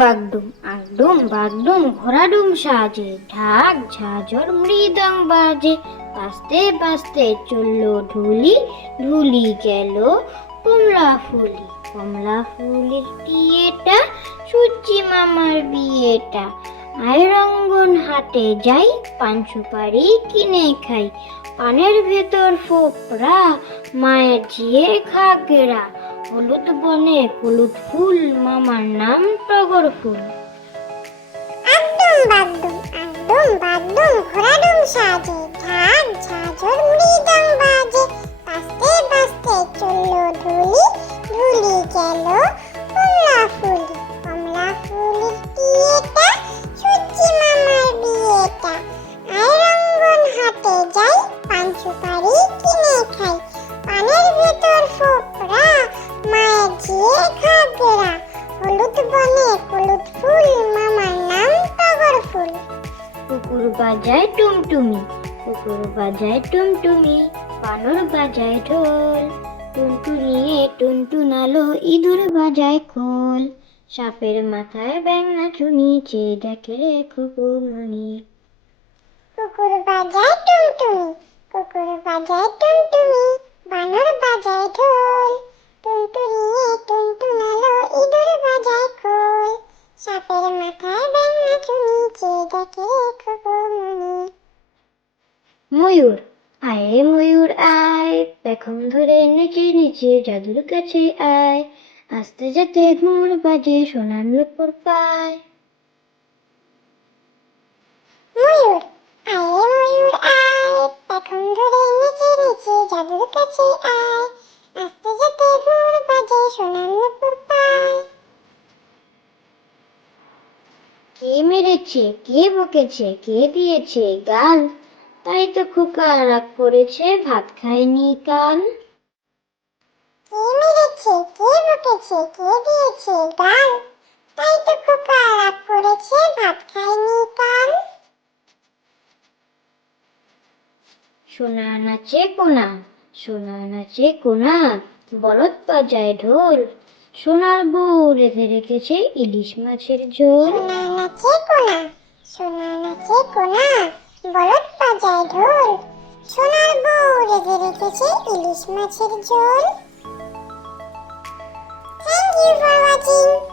বাগডুম আগডুম বাগডুম ঘোড়াডুম সাজে, ঢাক ঝাঁঝর মৃদং বাজে। বাজতে বাজতে চললো ঢুলি, ঢুলি গেল কমলা ফুলি। কমলা ফুলের বিয়েটা, সূর্যি মামার বিয়েটা। আয় রঙ্গন হাটে যাই, পান সুপারি কিনে খাই। পানের ভেতর ফোকরা, মায়ের ঝিয়ে ঘাগরা। হলুদ বনে হলুদ ফুল, মামার নাম টগর ফুল। আগডুম বাগডুম আগডুম বাগডুম ঘোড়াডুম সাজে, ঢাক ঝাঁঝর মৃদং বাজে। বাজতে বাজতে চললো ঢুলি, ঢুলি গেল কমলা ফুলি। কমলা ফুলের বিয়েটা, সূর্যি মামার বিয়েটা। আয় রঙ্গন হাটে যাই, পান সুপারি কিনে খাই। পানের ভেতর ফোকরা, মায়ের ঝিয়ে ঘাগরা। হলুদ বনে হলুদ ফুল, মামার নাম টগর ফুল। কুকুর বাজায় টুমটুমি, কুকুর বাজায় টুমটুমি। বানর বাজায় ঢোল, টুনটুনিয়ে টুনটুনালো, ইঁদুর বাজায় খোল। সাপের মাথায় ব্যাঙ নাচুনি, চেয়ে দেখে রে খুকুমনি। কুকুর বাজায় টুনটুনি, কুকুর বাজায় টুনটুনি। বানর বাজায় ঢোল, টুনটুনিয়ে টুনটুনালো, ইঁদুর বাজায় খোল। সাপের মাথায় ব্যাঙ নাচুনি, চেয়ে দেখে খুকুমনি। ময়ূর আয় রে ময়ূর আয়, পেখম ধরে নেচে নেচে জাদুর কাছে আয়। আস্তে যাতে ঘুমুর বাজে, সোনার নুপুর পায়। ময়ূর আয় রে ময়ূর আয়, পেখম ধরে নেচে নেচে জাদুর কাছে আয়। আস্তে যাতে ঘুমুর বাজে, সোনার নুপুর পায়। কে মেরেছে, কে বকেছে, কে দিয়েছে গাল? তাই তো খোকা রাগ করেছে, ভাত খায়নি কাল। কে মেরেছে, কে বকেছে, কে দিয়েছে গাল? তাই তো খোকা রাগ করেছে, ভাত খায়নি কাল। সোনা নাচে কোনা, সোনা নাচে কোনা। বলদ বাজায় ঢোল, সোনার বউ রেঁধে রেখেছে ইলিশ মাছের ঝোল। সোনা নাচে কোনা, সোনা নাচে কোনা। বলদ বাজায় ঢোল, সোনার বউ রেঁধে রেখেছে ইলিশ মাছের ঝোল। Thank you for watching.